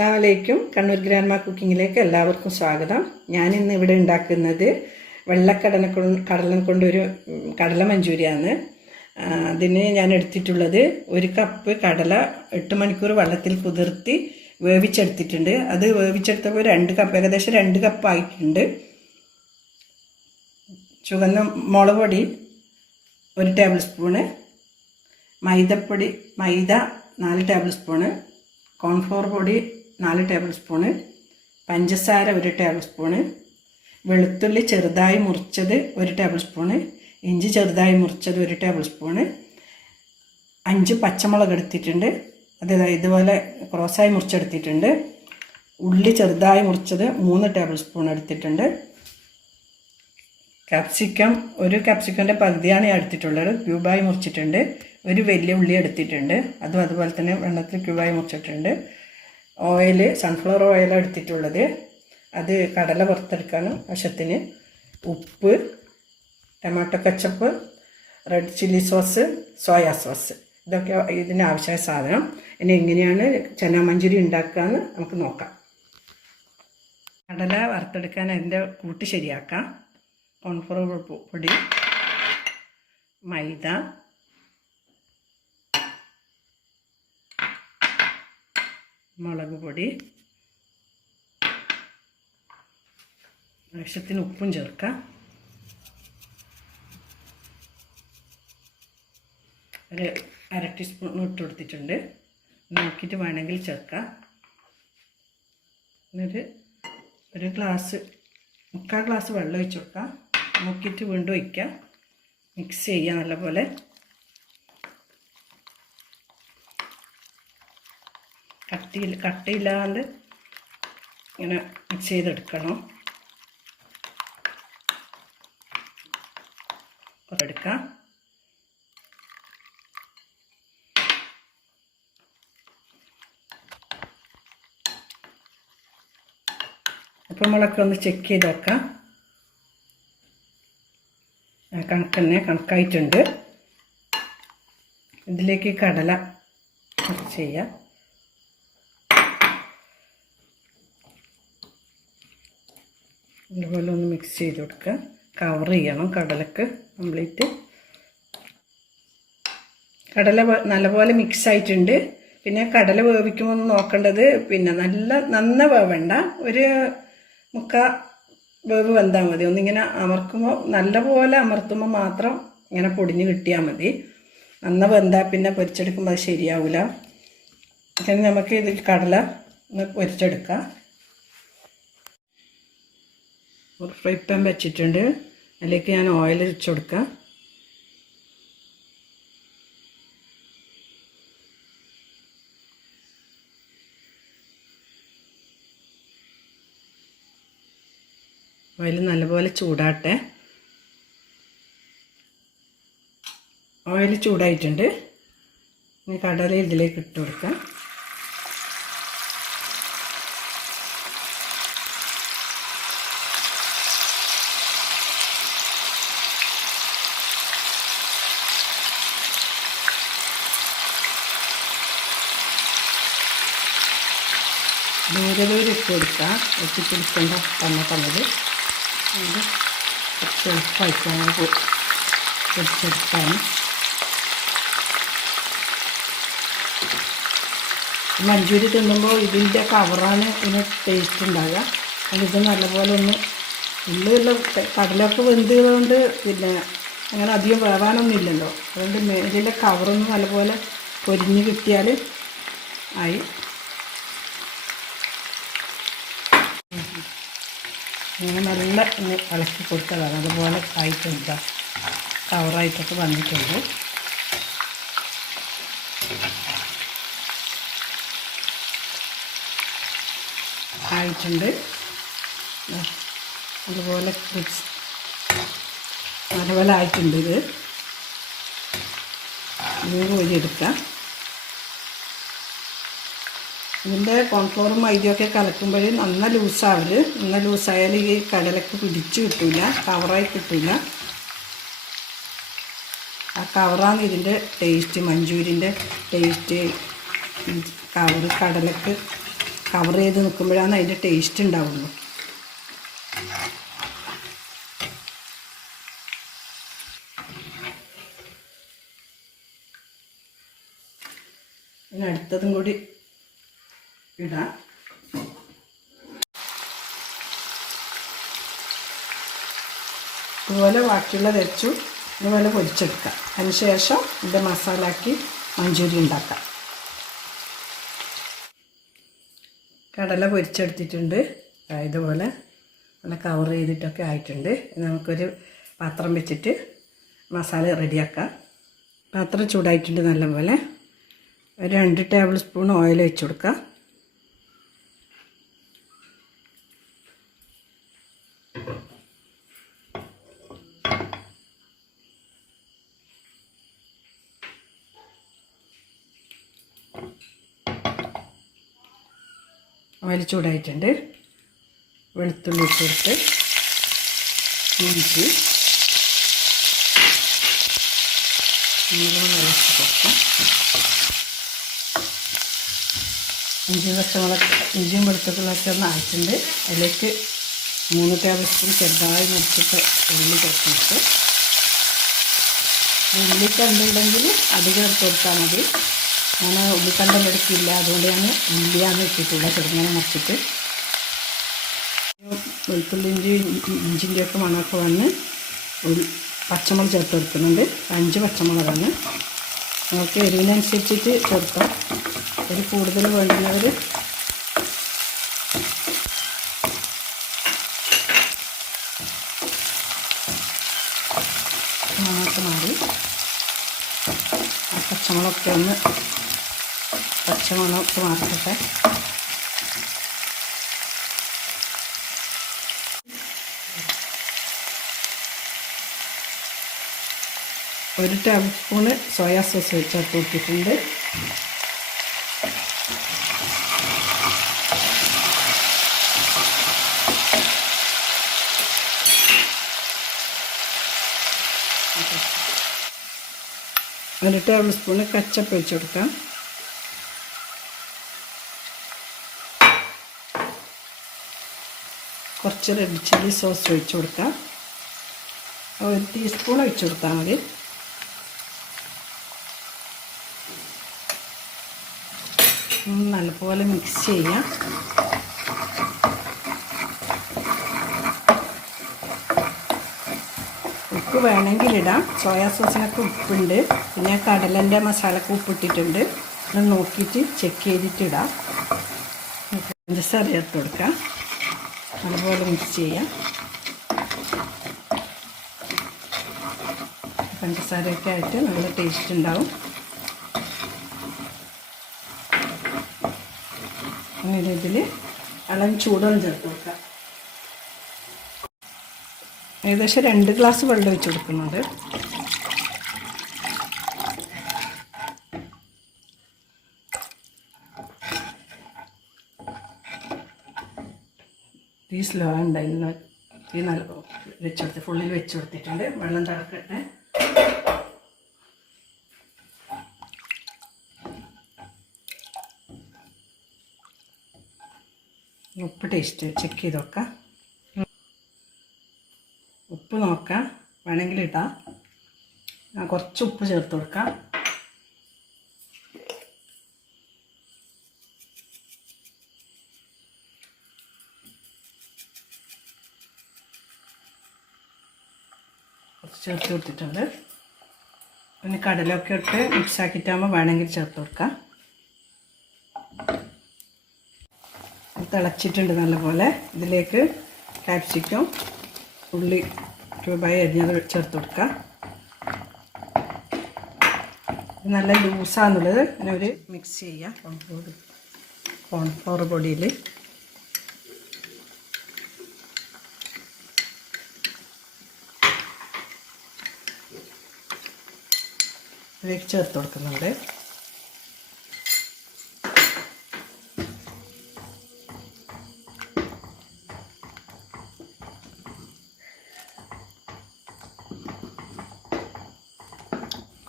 അസ്സലാമലൈക്കും. കണ്ണൂർ ഗ്രാൻഡ്മ കുക്കിങ്ങിലേക്ക് എല്ലാവർക്കും സ്വാഗതം. ഞാനിന്ന് ഇവിടെ ഉണ്ടാക്കുന്നത് കടലം കൊണ്ടൊരു കടല മഞ്ചൂരിയാണ്. അതിന് ഞാൻ എടുത്തിട്ടുള്ളത് 1 കപ്പ് കടല 8 മണിക്കൂർ വെള്ളത്തിൽ കുതിർത്തി വേവിച്ചെടുത്തിട്ടുണ്ട്. അത് വേവിച്ചെടുത്തപ്പോൾ 2 കപ്പ്, ഏകദേശം 2 കപ്പ് ആയിട്ടുണ്ട്. ചുവന്ന മുളക് പൊടി 1 ടേബിൾ സ്പൂണ്, മൈദ 4 ടേബിൾ സ്പൂണ്, കോൺഫ്ലോർ പൊടി 4 ടേബിൾ സ്പൂണ്, പഞ്ചസാര 1 ടേബിൾ സ്പൂണ്, വെളുത്തുള്ളി ചെറുതായി മുറിച്ചത് 1 ടേബിൾ സ്പൂണ്, ഇഞ്ചി ചെറുതായി മുറിച്ചത് 1 ടേബിൾ സ്പൂണ്, 5 പച്ചമുളക് എടുത്തിട്ടുണ്ട്, അത് ഇതുപോലെ ക്രോസായി മുറിച്ചെടുത്തിട്ടുണ്ട്. ഉള്ളി ചെറുതായി മുറിച്ചത് 3 ടേബിൾ സ്പൂൺ എടുത്തിട്ടുണ്ട്. ക്യാപ്സിക്കം 1 ക്യാപ്സിക്കൻ്റെ പകുതിയാണ് ഞാൻ എടുത്തിട്ടുള്ളത്, ക്യൂബായി മുറിച്ചിട്ടുണ്ട്. 1 വലിയ ഉള്ളി എടുത്തിട്ടുണ്ട്, അതും അതുപോലെ തന്നെ വെള്ളത്തിൽ ക്യൂബായി മുറിച്ചിട്ടുണ്ട്. ഓയിൽ, സൺഫ്ലവർ ഓയിൽ എടുത്തിട്ടുള്ളത്, അത് കടല വറുത്തെടുക്കാൻ ആവശ്യത്തിന്. ഉപ്പ്, tomato ketchup, red chilli sauce, soya sauce, ഇതൊക്കെ ഇതിന് ആവശ്യമായ സാധനം. ഇനി എങ്ങനെയാണ് ചന മഞ്ചൂരി ഉണ്ടാക്കുകയെന്ന് നമുക്ക് നോക്കാം. കടല വറുത്തെടുക്കാൻ അതിൻ്റെ കൂട്ട് ശരിയാക്കാം. കോൺഫ്ലവർ പൊടി, മൈദ, മുളക് പൊടി, ആവശ്യത്തിന് ഉപ്പും ചേർക്കാം. ഒരു 1/2 ടീസ്പൂൺ ഇട്ട് കൊടുത്തിട്ടുണ്ട്. നോക്കിയിട്ട് വേണമെങ്കിൽ ചേർക്കാം. ഒരു ഗ്ലാസ്, 3/4 ഗ്ലാസ് വെള്ളം ഒഴിച്ച് കൊടുക്കാം. നോക്കിയിട്ട് വീണ്ടും ഒഴിക്കാം. മിക്സ് ചെയ്യാം നല്ലപോലെ. കട്ടിയില്ലാണ്ട് ഇങ്ങനെ മിക്സ് ചെയ്തെടുക്കണം. എടുക്കാം. അപ്പം നമ്മളൊക്കെ ഒന്ന് ചെക്ക് ചെയ്ത് നോക്കാം. കണക്കായിട്ടുണ്ട്. ഇതിലേക്ക് കടല ചെയ്യാം. അതുപോലെ ഒന്ന് മിക്സ് ചെയ്ത് കൊടുക്കുക. കവർ ചെയ്യണം കടലക്ക് കംപ്ലീറ്റ്. കടല നല്ലപോലെ മിക്സ് ആയിട്ടുണ്ട്. പിന്നെ കടല വേവിക്കുമ്പോൾ ഒന്ന് നോക്കേണ്ടത്, പിന്നെ നന്ന വേവണ്ട, ഒരു 3/4 വേവ് വെന്താൽ മതി. ഒന്നിങ്ങനെ അമർക്കുമ്പോൾ, നല്ലപോലെ അമർത്തുമ്പോൾ മാത്രം ഇങ്ങനെ പൊടിഞ്ഞ് കിട്ടിയാൽ മതി. നന്ന വെന്താൽ പിന്നെ പൊരിച്ചെടുക്കുമ്പോൾ അത് ശരിയാവില്ല. പിന്നെ നമുക്ക് ഇത് കടല ഒന്ന് പൊരിച്ചെടുക്കാം. ഒരു ഫ്രൈ പാൻ വെച്ചിട്ടുണ്ട്, അതിലേക്ക് ഞാൻ ഓയിൽ ഒഴിച്ച് കൊടുക്കാം. ഓയിൽ നല്ലപോലെ ചൂടാട്ടെ. ഓയിൽ ചൂടായിട്ടുണ്ട്. ഇനി കടല ഇതിലേക്ക് ഇട്ട് കൊടുക്കാം. ദൂരെ ഇട്ട് കൊടുക്കാം. എത്തിപ്പിടിക്കേണ്ട തന്നത് കുറച്ച് എളുപ്പമായിട്ടാണ് പൊടിച്ചെടുക്കാൻ. മഞ്ചൂരി തിന്നുമ്പോൾ ഇതിൻ്റെ കവറാണ് ഇതിന് ടേസ്റ്റ് ഉണ്ടാകുക. ഇത് നല്ലപോലെ ഒന്ന് ഉള്ളിലുള്ള കടലൊക്കെ വെന്തതുകൊണ്ട് പിന്നെ അങ്ങനെ അധികം വേവാനൊന്നും ഇല്ലല്ലോ. അതുകൊണ്ട് മേലിൻ്റെ കവറൊന്ന് നല്ലപോലെ പൊരിഞ്ഞ് കിട്ടിയാൽ ആയി. ഇങ്ങനെ നല്ല ഒന്ന് ഇളക്കി കൊടുത്തതാണ്. അതുപോലെ ആയിട്ടുണ്ട്, കവറായിട്ടൊക്കെ വന്നിട്ടുണ്ട്. ആയിട്ടുണ്ട്. അതുപോലെ നല്ലപോലെ ആയിട്ടുണ്ട്. ഇത് കോരിയെടുക്കാം. ഇതിൻ്റെ കോൺഫ്ലോറും മൈദയൊക്കെ കലക്കുമ്പോൾ നന്ന ലൂസാവല്. നന്ന ലൂസായാൽ ഈ കടലക്ക് പിടിച്ച് കിട്ടില്ല, കവറായി കിട്ടില്ല. ആ കവറാണ് ഇതിൻ്റെ ടേസ്റ്റ്, മഞ്ചൂരിൻ്റെ ടേസ്റ്റ്. കവറ് കടലക്ക് കവർ ചെയ്ത് നിൽക്കുമ്പോഴാണ് അതിൻ്റെ ടേസ്റ്റ് ഉണ്ടാവുള്ളൂ. ഇനി അടുത്തതും കൂടി ഇടാം. ഇതുപോലെ ബാക്കിയുള്ളത് വെച്ചു ഇതുപോലെ പൊരിച്ചെടുക്കാം. അതിന് ശേഷം ഇത് മസാലയാക്കി മഞ്ചൂരിയൻ ഉണ്ടാക്കാം. കടല പൊരിച്ചെടുത്തിട്ടുണ്ട്. ഇതുപോലെ നല്ല കവർ ചെയ്തിട്ടൊക്കെ ആയിട്ടുണ്ട്. നമുക്കൊരു പാത്രം വെച്ചിട്ട് മസാല റെഡിയാക്കാം. പാത്രം ചൂടായിട്ടുണ്ട്. നല്ലപോലെ ഒരു 2 ടേബിൾ സ്പൂൺ ഓയിൽ വെച്ച് കൊടുക്കാം. ഓയിൽ ചൂടായിട്ടുണ്ട്. വെളുത്തുള്ളി ഇട്ട് കൊടുത്ത് ഇഞ്ചി ഇളക്കി കൊടുക്കാം. ഇഞ്ചിയും വെളുത്തുള്ളിയൊക്കെ ഒന്ന് ആയിട്ടുണ്ട്. അതിലേക്ക് 3 ടേബിൾ സ്പൂൺ ചെറുതായി മുറിച്ചിട്ട് ഉള്ളി ചേർത്തിട്ട്, ഉള്ളിക്കണ്ടുണ്ടെങ്കിൽ അധികം എടുത്ത് കൊടുത്താൽ മതി. ഞാൻ ഉള്ളിക്കണ്ടം എടുക്കില്ല, അതുകൊണ്ട് ഞാൻ ഉള്ളിയാണ് ഇട്ടിട്ടുള്ളത്. ചെറുങ്ങനെ മുറിച്ചിട്ട് വെളുത്തുള്ളി ഇഞ്ചിൻ്റെയൊക്കെ മണമൊക്കെ വന്ന് പച്ചമുളക് ചേർത്ത് കൊടുക്കുന്നുണ്ട്. 5 പച്ചമുളകാണ്. നമുക്ക് എരിവിനനുസരിച്ചിട്ട് ചേർക്കാം. ഒരു കൂടുതൽ വേണ്ടുന്നവർ മണമൊക്കെ മാറി പച്ചമുളകൊക്കെ ഒന്ന് പച്ചമുളകൊക്കെ മാറിക്കട്ടെ. ഒരു ടേബിൾ സ്പൂണ് സോയാ സോസ് ചേർത്ത് കൊടുത്തിട്ടുണ്ട്. ഒരു ടേബിൾ സ്പൂണ് കച്ചപ്പ് വെച്ച് കൊടുക്കാം. കുറച്ച് റെഡ് ചില്ലി സോസ് ഒഴിച്ച് കൊടുക്കാം. 1 ടീസ്പൂൺ ഒഴിച്ച് കൊടുത്താൽ മതി. നല്ലപോലെ മിക്സ് ചെയ്യാം. ഉപ്പ് വേണമെങ്കിൽ ഇടാം. സോയാ സോസിനൊക്കെ ഉപ്പുണ്ട്. പിന്നെ കടലൻ്റെ മസാലക്ക് ഉപ്പിട്ടിട്ടുണ്ട്. അത് നോക്കിയിട്ട് ചെക്ക് ചെയ്തിട്ട് ഇടാം. പഞ്ചസാര ചേർത്ത് കൊടുക്കാം. അതുപോലെ മിക്സ് ചെയ്യാം. പഞ്ചസാരയൊക്കെ ആയിട്ട് നല്ല ടേസ്റ്റ് ഉണ്ടാവും. അങ്ങനെ ഇതിൽ ഇളം ചൂടും ചേർത്ത് കൊടുക്കാം. ഏകദേശം 2 ഗ്ലാസ് വെള്ളം ഒഴിച്ച് കൊടുക്കുന്നുണ്ട്. തീ സ്ലോ ഉണ്ടായിരുന്നു. തീ നല്ല വെച്ചെടുത്ത് ഫുള്ളിൽ വെച്ച് കൊടുത്തിട്ടുണ്ട്. വെള്ളം തിളക്കട്ടെ. ഉപ്പ് ടേസ്റ്റ് ചെക്ക് ചെയ്ത് നോക്കാം. ഉപ്പ് നോക്കാം, വേണമെങ്കിൽ ഇടാം. കുറച്ച് ഉപ്പ് ചേർത്ത് കൊടുക്കാം. കുറച്ച് ചേർത്ത് കൊടുത്തിട്ടുണ്ട്. പിന്നെ കടലൊക്കെ ഇട്ട് മിക്സ് ആക്കിയിട്ടാകുമ്പോൾ വേണമെങ്കിൽ ചേർത്ത് കൊടുക്കാം. തിളച്ചിട്ടുണ്ട് നല്ലപോലെ. ഇതിലേക്ക് ക്യാപ്സിക്കം ഉള്ളി ക്യൂബായി അരിഞ്ഞത് ചേർത്ത് കൊടുക്കാം. നല്ല ലൂസാന്നുള്ളത് അങ്ങനെ ഒരു മിക്സ് ചെയ്യാം. കോൺഫ്ലവർ പൊടിയിൽ ഇതിലേക്ക് ചേർത്ത് കൊടുക്കുന്നുണ്ട്.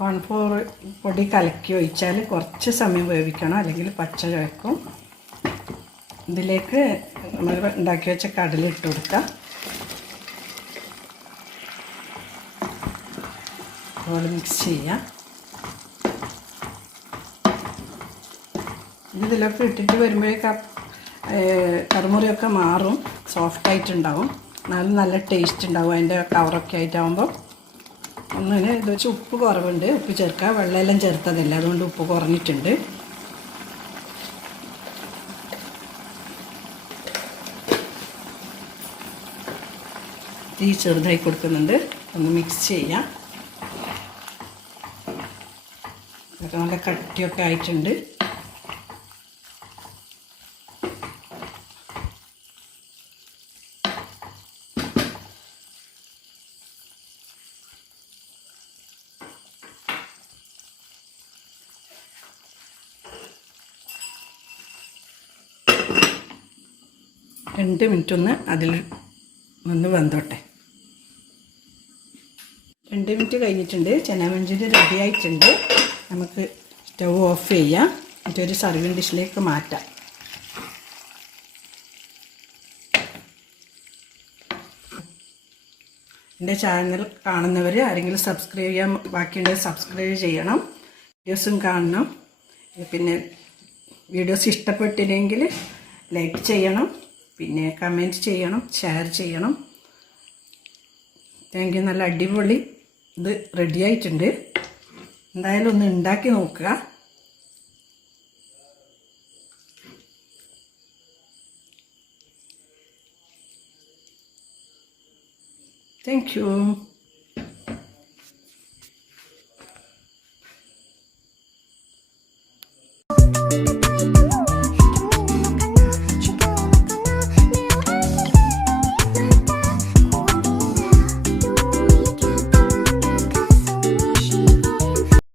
കോൺഫ്ലവർ പൊടി കലക്കി ഒഴിച്ചാൽ കുറച്ച് സമയം വേവിക്കണം, അല്ലെങ്കിൽ പച്ച ചുവക്കും. ഇതിലേക്ക് നമ്മൾ ഉണ്ടാക്കി വെച്ച കടല ഇട്ട് കൊടുക്കാം. അതുപോലെ മിക്സ് ചെയ്യാം. ഇതിലൊക്കെ ഇട്ടിട്ട് വരുമ്പോഴേക്കും കറുമുറിയൊക്കെ മാറും, സോഫ്റ്റായിട്ടുണ്ടാവും, നല്ല ടേസ്റ്റ് ഉണ്ടാവും. അതിൻ്റെ കവറൊക്കെ ആയിട്ടാകുമ്പോൾ ഒന്നിന് ഇത് വെച്ച് ഉപ്പ് കുറവുണ്ട്, ഉപ്പ് ചേർക്കുക. വെള്ളമെല്ലാം ചേർത്തതല്ല, അതുകൊണ്ട് ഉപ്പ് കുറഞ്ഞിട്ടുണ്ട്. തീ ചെറുതായി കൊടുക്കുന്നുണ്ട്, ഒന്ന് മിക്സ് ചെയ്യാം. ഇതൊക്കെ നല്ല കട്ടിയൊക്കെ ആയിട്ടുണ്ട്. രണ്ട് മിനിറ്റ് ഒന്ന് അതിൽ നിന്ന് വെന്തോട്ടെ. 2 മിനിറ്റ് കഴിഞ്ഞിട്ടുണ്ട്. ചന മഞ്ചൂരിയൻ റെഡി ആയിട്ടുണ്ട്. നമുക്ക് സ്റ്റൗ ഓഫ് ചെയ്യാം. എന്നിട്ടൊരു സർവിങ് ഡിഷിലേക്ക് മാറ്റാം. എൻ്റെ ചാനൽ കാണുന്നവർ ആരെങ്കിലും സബ്സ്ക്രൈബ് ചെയ്യാൻ ബാക്കിയുണ്ടെങ്കിൽ സബ്സ്ക്രൈബ് ചെയ്യണം, വീഡിയോസും കാണണം. പിന്നെ വീഡിയോസ് ഇഷ്ടപ്പെട്ടില്ലെങ്കിൽ ലൈക്ക് ചെയ്യണം, പിന്നെ കമൻറ്റ് ചെയ്യണം, ഷെയർ ചെയ്യണം. Thank you. നല്ല അടിപൊളി ഇത് റെഡി ആയിട്ടുണ്ട്. എന്തായാലും ഒന്ന് ഉണ്ടാക്കി നോക്കുക. Thank you.